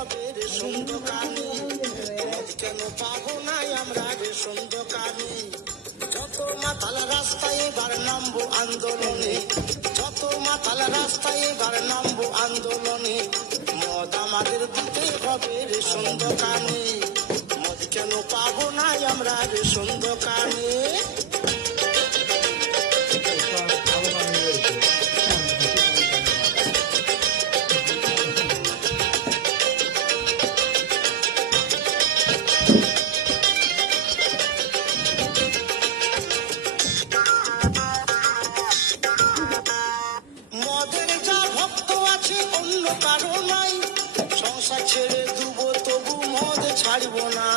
হবে রেশন দোকানে, মদ কেন পাবো না আমরা রেশন দোকানে। যত মাতাল রাস্তায় এবার নামবো আন্দোলনে, যত মাতাল রাস্তায় এবার নামবো আন্দোলনে। মদ আমাদের দিতে হবে রেশন দোকানে, মদ কেন পাবো না আমরা রেশন দোকানে। মদের যা ভক্ত আছে অন্য কারো নাই, সংসার ছেড়ে দুবো তবু মদ ছাড়বো না।